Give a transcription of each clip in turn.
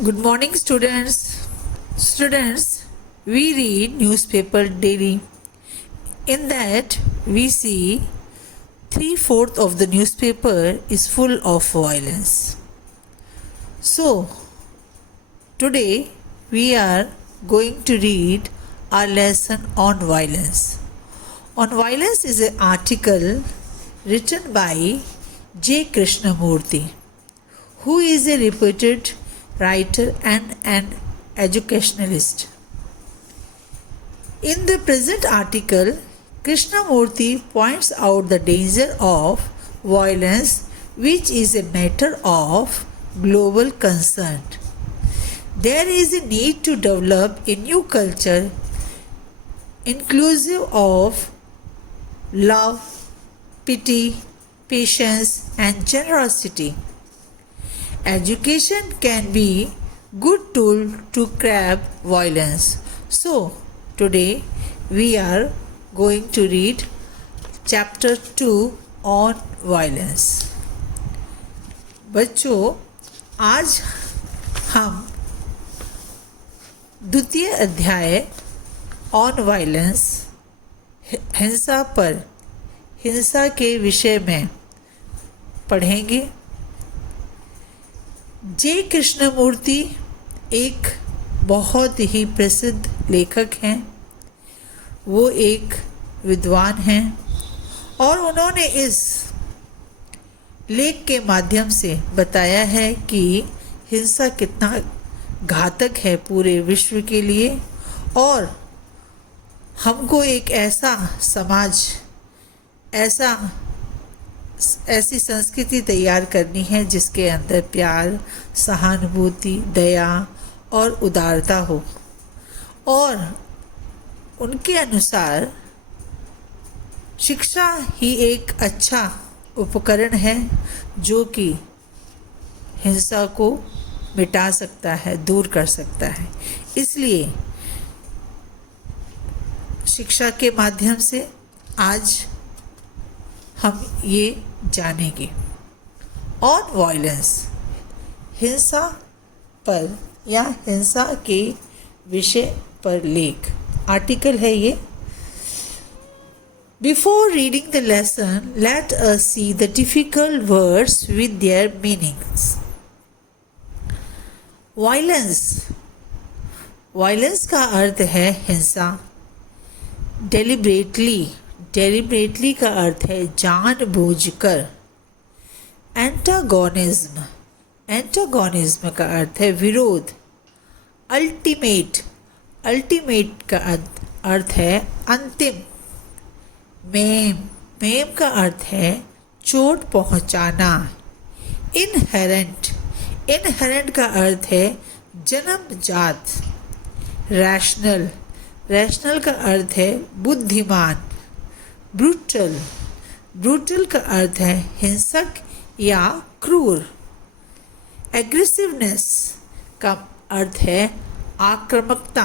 Good morning, students. Students, we read newspaper daily. In that, we see 3/4 of the newspaper is full of violence. So, today we are going to read our lesson on violence. On violence is an article written by J. Krishnamurthy, who is a reputed writer and an educationalist. In the present article, Krishnamurthy points out the danger of violence, which is a matter of global concern. There is a need to develop a new culture inclusive of love, pity, patience, and generosity. Education can be good tool to curb violence. So today we are going to read chapter 2 on violence. बच्चों, आज हम द्वितीय अध्याय on violence हिंसा के विषय में पढ़ेंगे। जे कृष्णमूर्ति एक बहुत ही प्रसिद्ध लेखक हैं। वो एक विद्वान हैं और उन्होंने इस लेख के माध्यम से बताया है कि हिंसा कितना घातक है पूरे विश्व के लिए और हमको एक ऐसा समाज, ऐसी संस्कृति तैयार करनी है जिसके अंदर प्यार, सहानुभूति, दया और उदारता हो। और उनके अनुसार शिक्षा ही एक अच्छा उपकरण है जो कि हिंसा को मिटा सकता है, दूर कर सकता है। इसलिए शिक्षा के माध्यम से आज हम ये जानेंगे। ऑन वायलेंस, हिंसा पर या हिंसा के विषय पर लेख, आर्टिकल है ये। Before reading the lesson, let us see the difficult words with their meanings. Violence. Violence का अर्थ है हिंसा। Deliberately का अर्थ है जानबूझकर। एंटागोनिज्म का अर्थ है विरोध। अल्टीमेट का अर्थ है अंतिम। मेम का अर्थ है चोट पहुंचाना। इनहेरेंट का अर्थ है जन्मजात। रैशनल का अर्थ है बुद्धिमान। ब्रूटल का अर्थ है हिंसक या क्रूर। एग्रेसिवनेस का अर्थ है आक्रामकता।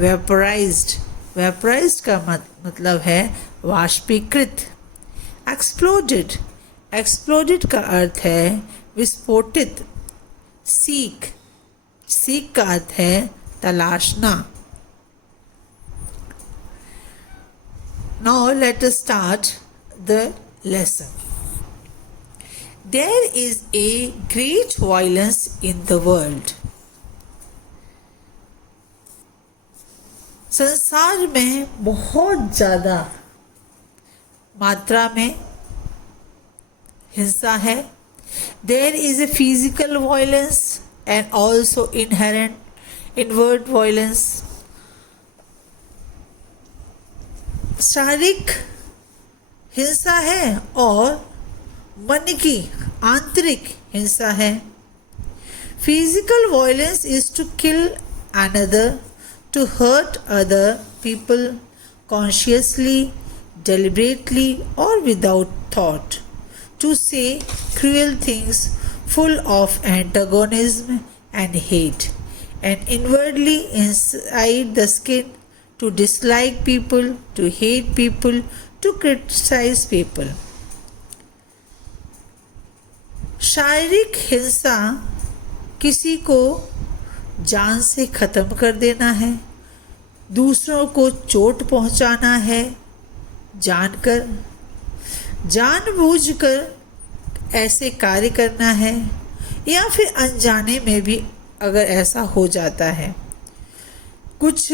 वेपराइज्ड का मतलब है वाष्पीकृत। एक्सप्लोडेड का अर्थ है विस्फोटित। सीक का अर्थ है तलाशना। Now let us start the lesson. There is a great violence in the world. संसार में बहुत ज़्यादा मात्रा में हिंसा है। There is a physical violence and also inward violence. शारीरिक हिंसा है और मन की आंतरिक हिंसा है। Physical violence is to kill another, to hurt other people consciously, deliberately or without thought, to say cruel things full of antagonism and hate, and inwardly inside the skin to dislike people, to hate people, to criticize people. शारीरिक हिंसा किसी को जान से ख़त्म कर देना है, दूसरों को चोट पहुंचाना है, जानकर जानबूझकर ऐसे कार्य करना है, या फिर अनजाने में भी अगर ऐसा हो जाता है। कुछ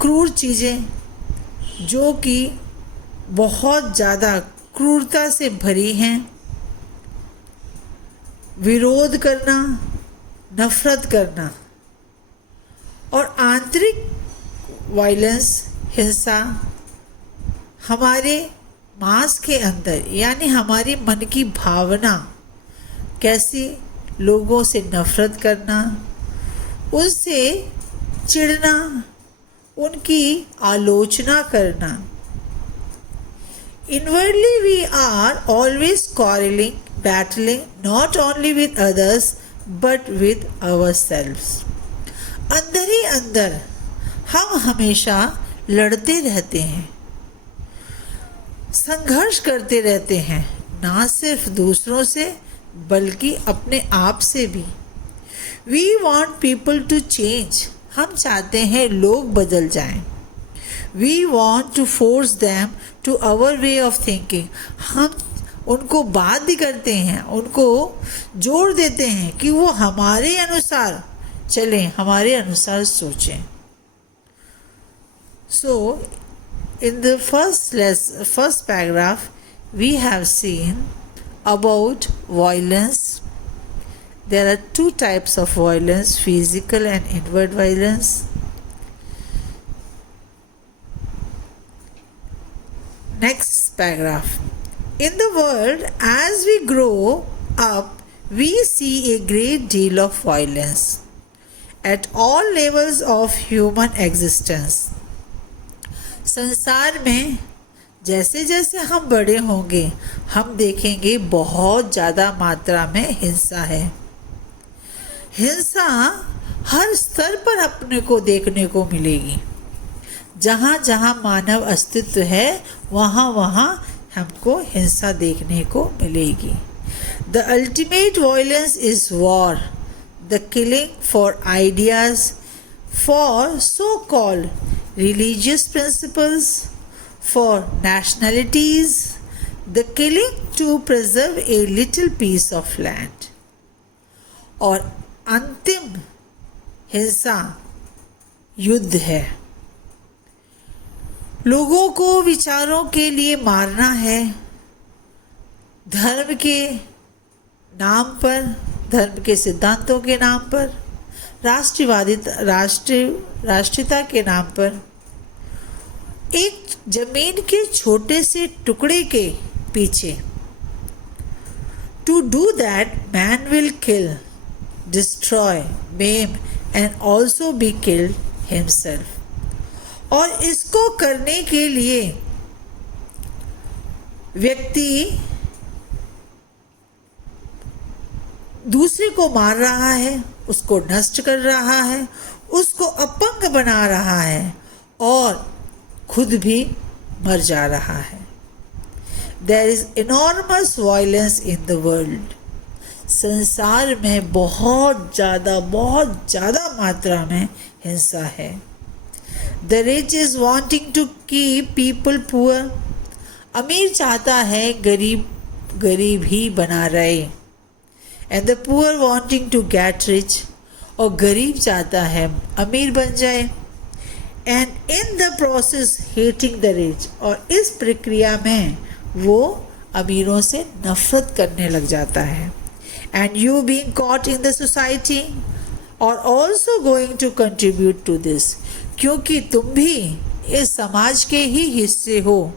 क्रूर चीज़ें जो कि बहुत ज़्यादा क्रूरता से भरी हैं, विरोध करना, नफरत करना और आंतरिक वायलेंस, हिंसा हमारे मांस के अंदर यानी हमारी मन की भावना, कैसी लोगों से नफरत करना, उनसे चिढ़ना, उनकी आलोचना करना। Inwardly we are always quarreling, battling not only with others but with ourselves. अंदर ही अंदर हम हमेशा लड़ते रहते हैं, संघर्ष करते रहते हैं, ना सिर्फ दूसरों से बल्कि अपने आप से भी। We want people to change. हम चाहते हैं लोग बदल जाएं। We want to force them to our way of thinking. हम उनको बाध्य करते हैं, उनको जोर देते हैं कि वो हमारे अनुसार चलें, हमारे अनुसार सोचें। So, in the first paragraph, we have seen about violence. There are two types of violence, physical and inward violence. Next paragraph. In the world, as we grow up, we see a great deal of violence at all levels of human existence. संसार में जैसे जैसे हम बड़े होंगे, हम देखेंगे बहुत ज़्यादा मात्रा में हिंसा है। हिंसा हर स्तर पर अपने को देखने को मिलेगी। जहाँ जहाँ मानव अस्तित्व है, वहाँ वहाँ हमको हिंसा देखने को मिलेगी। The ultimate violence is war, the killing for ideas, for so-called religious principles, for nationalities, the killing to preserve a little piece of land. और अंतिम हिंसा युद्ध है। लोगों को विचारों के लिए मारना है, धर्म के नाम पर, धर्म के सिद्धांतों के नाम पर, राष्ट्रीयता के नाम पर। एक जमीन के छोटे से टुकड़े के पीछे to do that man will kill, destroy, maim and also be killed himself. और इसको करने के लिए व्यक्ति दूसरे को मार रहा है, उसको नष्ट कर रहा है, उसको अपंग बना रहा है और खुद भी मर जा रहा है। There is enormous violence in the world. संसार में बहुत ज़्यादा मात्रा में हिंसा है। The rich is wanting to keep people poor. अमीर चाहता है गरीब ही बना रहे। And the poor wanting to get rich. और गरीब चाहता है अमीर बन जाए। And in the process hating the rich. और इस प्रक्रिया में वो अमीरों से नफरत करने लग जाता है। And you being caught in the society are also going to contribute to this. क्योंकि तुम भी इस समाज के ही हिस्से हो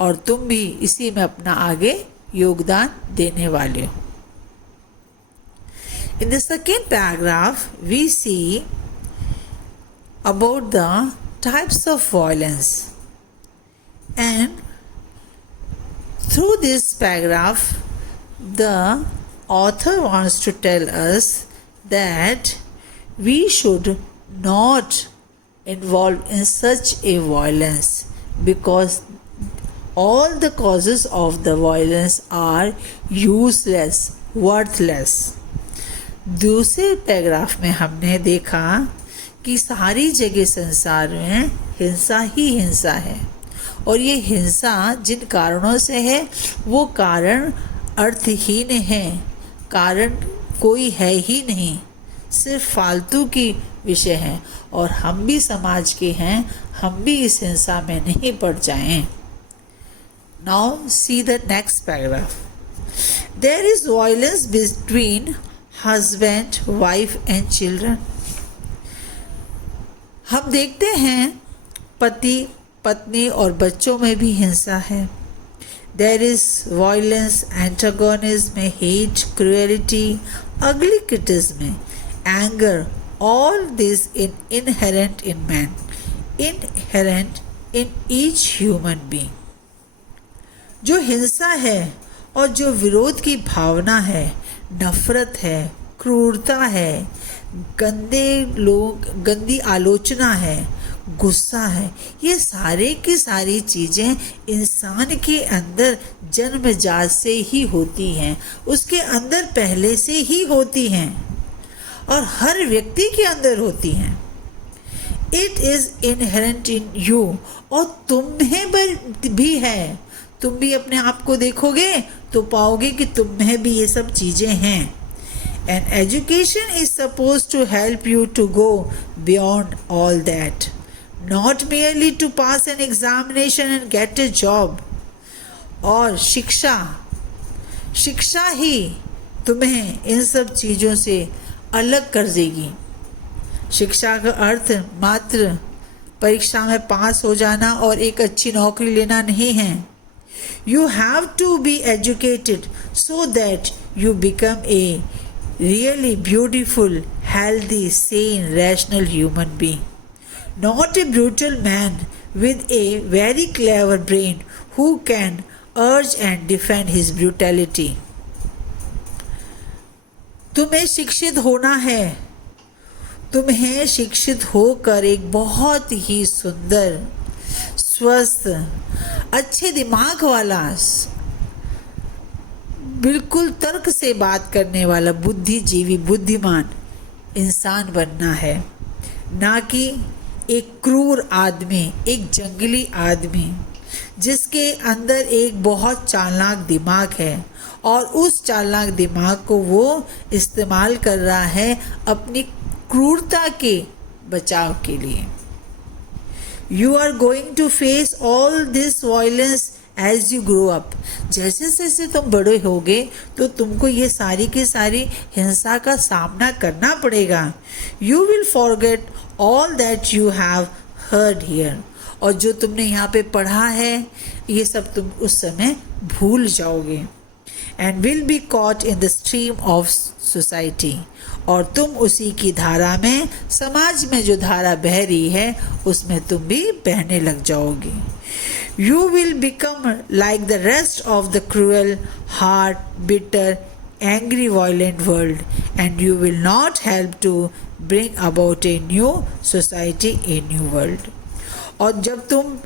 और तुम भी इसी में अपना आगे योगदान देने वाले हो। In the second paragraph, we see about the types of violence. And through this paragraph, the author wants to tell us that we should not involve in such a violence because all the causes of the violence are useless, worthless. दूसरे paragraph में हमने देखा कि सारी जगह संसार में हिंसा ही हिंसा है, और ये हिंसा जिन कारणों से है वो कारण अर्थहीन है, कारण कोई है ही नहीं, सिर्फ फालतू की विषय है। और हम भी समाज के हैं, हम भी इस हिंसा में नहीं पड़ जाएं। Now see the next paragraph. There is violence between husband, wife and children. हम देखते हैं पति, पत्नी और बच्चों में भी हिंसा है। There is violence, antagonism, hate, cruelty, ugly criticism, anger, all this is inherent in man, inherent in each human being. जो हिंसा है और जो विरोध की भावना है, नफरत है, क्रूरता है, गंदी आलोचना है, गुस्सा है, ये सारे की सारी चीज़ें इंसान के अंदर जन्मजात से ही होती हैं, उसके अंदर पहले से ही होती हैं और हर व्यक्ति के अंदर होती हैं। It is inherent in you, और तुम्हें भी है। तुम भी अपने आप को देखोगे तो पाओगे कि तुम में भी ये सब चीज़ें हैं। And education is suppose to help you to go beyond all that, not merely to pass an examination and get a job. और शिक्षा ही तुम्हें इन सब चीज़ों से अलग कर देगी। शिक्षा का अर्थ मात्र परीक्षा में पास हो जाना और एक अच्छी नौकरी लेना नहीं है। You have to be educated so that you become a really beautiful, healthy, sane, rational human being. Not a brutal man with a very clever brain who can urge and defend his brutality. तुम्हें शिक्षित होना है, तुम्हें शिक्षित होकर एक बहुत ही सुंदर, स्वस्थ, अच्छे दिमाग वाला, बिल्कुल तर्क से बात करने वाला, बुद्धिजीवी, बुद्धिमान इंसान बनना है, ना कि एक क्रूर आदमी, एक जंगली आदमी जिसके अंदर एक बहुत चालाक दिमाग है और उस चालाक दिमाग को वो इस्तेमाल कर रहा है अपनी क्रूरता के बचाव के लिए। You are going to face all this violence as you grow up. जैसे जैसे तुम बड़े होगे तो तुमको ये सारी की सारी हिंसा का सामना करना पड़ेगा। You will forget all that you have heard here. और जो तुमने यहाँ पे पढ़ा है ये सब तुम उस समय भूल जाओगे। And will be caught in the stream of society. और तुम उसी की धारा में, समाज में जो धारा बह रही है उसमें तुम भी बहने लग जाओगे। You will become like the rest of the cruel, hard, bitter, angry, violent world, and you will not help to bring about a new society, a new world. और जब तुम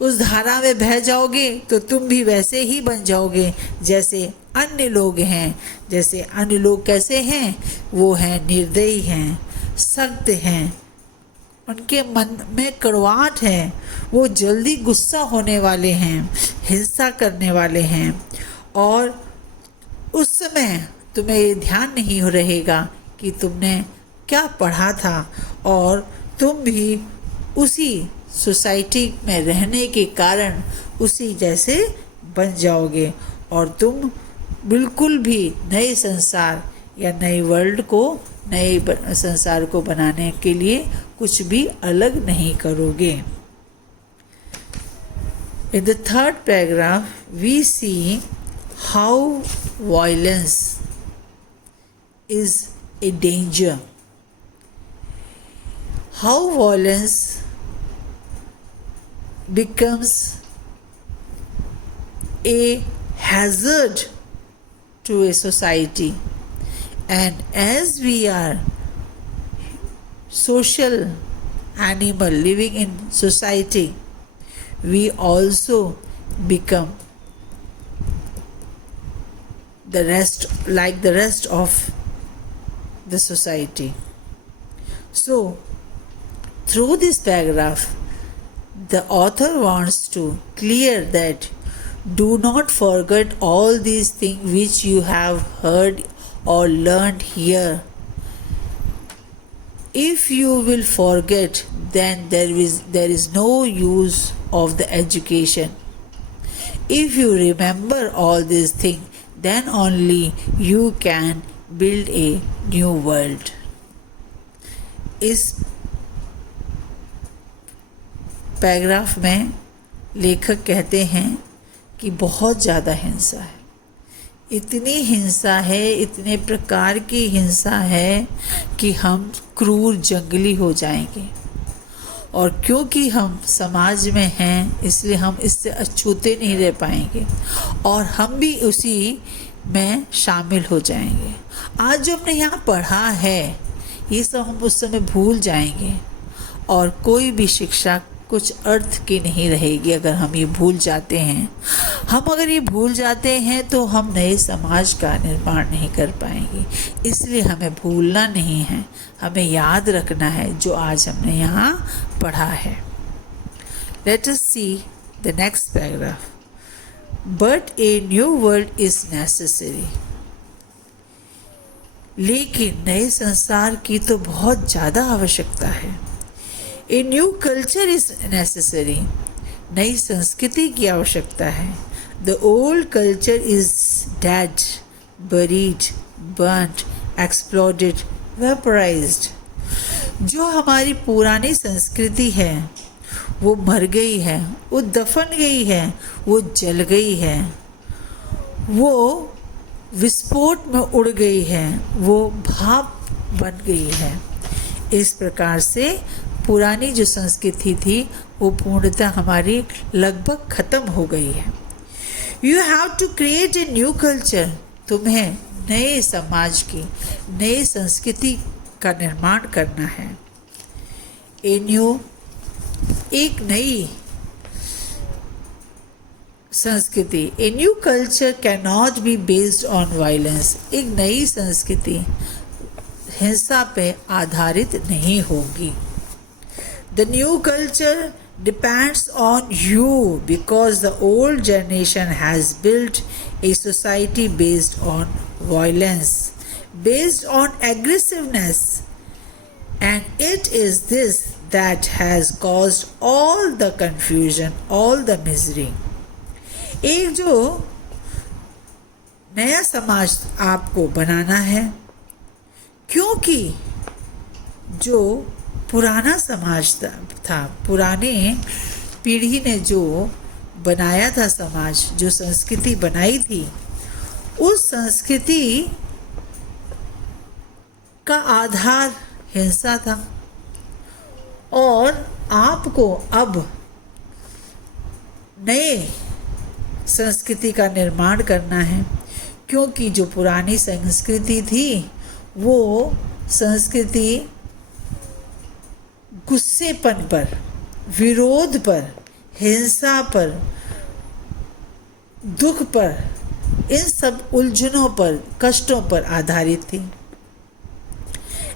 उस धारा में बह जाओगे तो तुम भी वैसे ही बन जाओगे जैसे अन्य लोग हैं। जैसे अन्य लोग कैसे हैं? वो हैं निर्दयी हैं, सख्त हैं, उनके मन में कड़वाहट है, वो जल्दी गुस्सा होने वाले हैं, हिंसा करने वाले हैं। और उस समय तुम्हें ये ध्यान नहीं हो रहेगा कि तुमने क्या पढ़ा था और तुम भी उसी सोसाइटी में रहने के कारण उसी जैसे बन जाओगे और तुम बिल्कुल भी नए संसार या नए वर्ल्ड को, नए संसार को बनाने के लिए कुछ भी अलग नहीं करोगे। In the third paragraph, we see how violence is a danger. How violence becomes a hazard to a society, and as we are social animal living in society, we also become the rest, like the rest of the society. So, through this paragraph, the author wants to clear that do not forget all these things which you have heard or learned here. If you will forget, then there is no use of the education. If you remember all these things, then only you can build a new world. इस paragraph में लेखक कहते हैं कि बहुत ज़्यादा हिंसा है, इतनी हिंसा है, इतने प्रकार की हिंसा है कि हम क्रूर जंगली हो जाएंगे। और क्योंकि हम समाज में हैं इसलिए हम इससे अछूते नहीं रह पाएंगे और हम भी उसी में शामिल हो जाएंगे। आज जो हमने यहाँ पढ़ा है ये सब हम उस समय भूल जाएंगे और कोई भी शिक्षा कुछ अर्थ की नहीं रहेगी अगर हम ये भूल जाते हैं। हम अगर ये भूल जाते हैं तो हम नए समाज का निर्माण नहीं कर पाएंगे। इसलिए हमें भूलना नहीं है, हमें याद रखना है जो आज हमने यहाँ पढ़ा है। Let us see the next paragraph. But a new world is necessary. लेकिन नए संसार की तो बहुत ज़्यादा आवश्यकता है। A new culture is necessary. नई संस्कृति की आवश्यकता है। The old culture is dead, buried, burnt, exploded, vaporized. जो हमारी पुरानी संस्कृति है वो मर गई है, वो दफन गई है, वो जल गई है, वो विस्फोट में उड़ गई है, वो भाप बन गई है। इस प्रकार से पुरानी जो संस्कृति थी वो पूर्णतः हमारी लगभग ख़त्म हो गई है। You have to create a new culture. तुम्हें नए समाज की, नई संस्कृति का निर्माण करना है। ए न्यू, एक नई संस्कृति। ए new culture can not be based on violence. एक नई संस्कृति हिंसा पे आधारित नहीं होगी। The new culture depends on you because the old generation has built a society based on violence, based on aggressiveness, and it is this that has caused all the confusion, all the misery. एक जो नया समाज आपको बनाना है, क्योंकि जो पुराना समाज था, पुराने पीढ़ी ने जो बनाया था समाज, जो संस्कृति बनाई थी, उस संस्कृति का आधार हिंसा था। और आपको अब नए संस्कृति का निर्माण करना है, क्योंकि जो पुरानी संस्कृति थी वो संस्कृति गुस्सेपन पर, विरोध पर, हिंसा पर, दुख पर, इन सब उलझनों पर, कष्टों पर आधारित थी।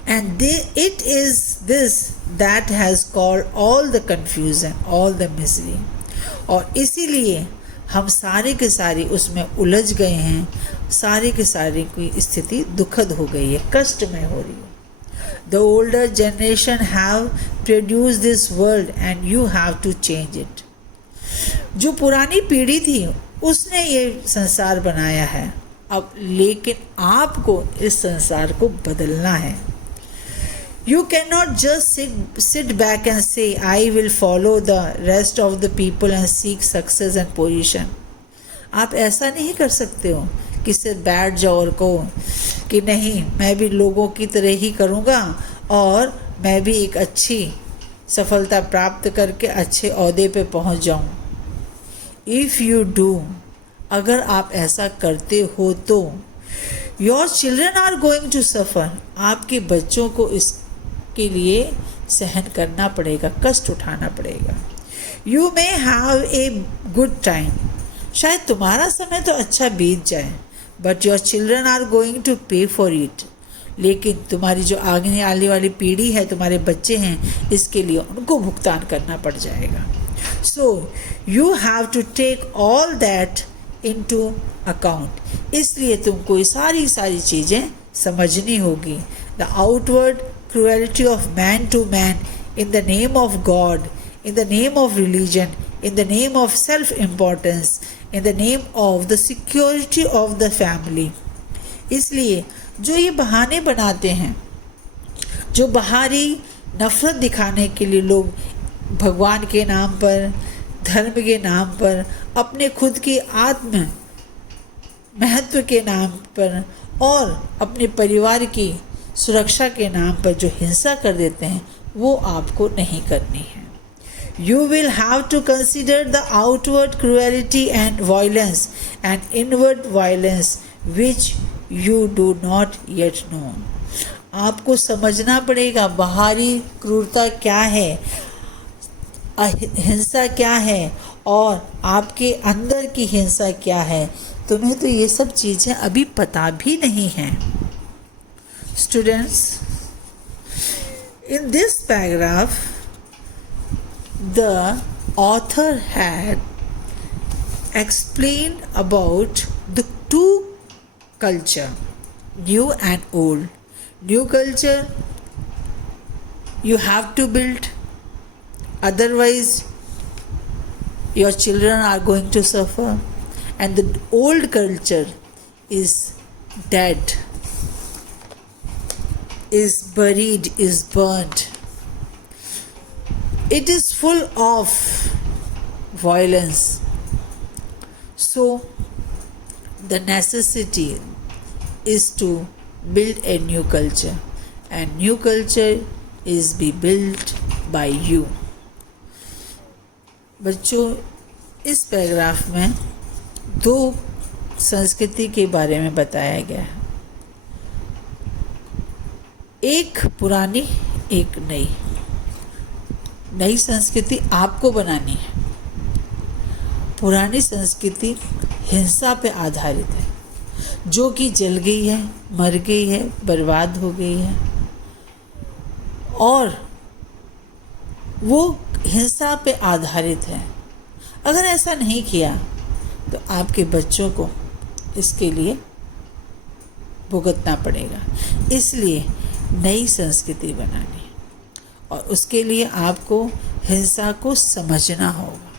And it is this that has caused all the confusion, all the misery. और इसीलिए हम सारे के सारे उसमें उलझ गए हैं, सारे के सारे की स्थिति दुखद हो गई है, कष्टमय हो रही है। The older generation have produced this world and you have to change it. जो पुरानी पीढ़ी थी उसने ये संसार बनाया है, अब लेकिन आपको इस संसार को बदलना है। You cannot just sit back and say, I will follow the rest of the people and seek success and position. आप ऐसा नहीं कर सकते हो कि सिर्फ बैठ जाओ और कहो कि नहीं, मैं भी लोगों की तरह ही करूँगा और मैं भी एक अच्छी सफलता प्राप्त करके अच्छे ओहदे पे पहुँच जाऊँ। If you do, अगर आप ऐसा करते हो तो your children are going to suffer. आपके बच्चों को इसके लिए सहन करना पड़ेगा, कष्ट उठाना पड़ेगा। You may have a good time. शायद तुम्हारा समय तो अच्छा बीत जाए, but your children are going to pay for it. लेकिन तुम्हारी जो आगे आने वाली पीढ़ी है, तुम्हारे बच्चे हैं, इसके लिए उनको भुगतान करना पड़ जाएगा. So you have to take all that into account. इसलिए तुमको ये सारी चीज़ें समझनी होगी. The outward cruelty of man to man in the name of God, in the name of religion, in the name of self-importance, in the name of the security of the family. इसलिए जो ये बहाने बनाते हैं, जो बाहरी नफरत दिखाने के लिए लोग भगवान के नाम पर, धर्म के नाम पर, अपने खुद की आत्म महत्व के नाम पर और अपने परिवार की सुरक्षा के नाम पर जो हिंसा कर देते हैं, वो आपको नहीं करनी है. You will have to consider the outward cruelty and violence and inward violence which you do not yet know. आपको समझना पड़ेगा बाहरी क्रूरता क्या है, हिंसा क्या है और आपके अंदर की हिंसा क्या है. तुम्हें तो ये सब चीज़ें अभी पता भी नहीं हैं. Students, in this paragraph, the author had explained about the two culture, new and old. New culture you have to build, otherwise your children are going to suffer, and the old culture is dead, is buried, is burnt. It is full of violence. So the necessity is to build a new culture, and new culture is be built by you. बच्चों, इस paragraph में दो संस्कृति के बारे में बताया गया है. एक पुरानी, एक नई. नई संस्कृति आपको बनानी है. पुरानी संस्कृति हिंसा पे आधारित है, जो कि जल गई है, मर गई है, बर्बाद हो गई है, और वो हिंसा पे आधारित है. अगर ऐसा नहीं किया तो आपके बच्चों को इसके लिए भुगतना पड़ेगा. इसलिए नई संस्कृति बनानी है और उसके लिए आपको हिंसा को समझना होगा.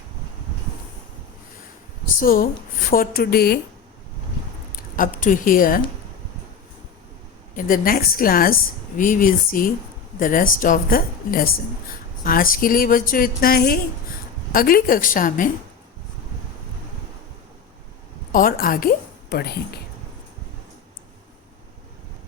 So for today up to here. In the next class we will see the rest of the lesson. आज के लिए बच्चों इतना ही. अगली कक्षा में और आगे पढ़ेंगे.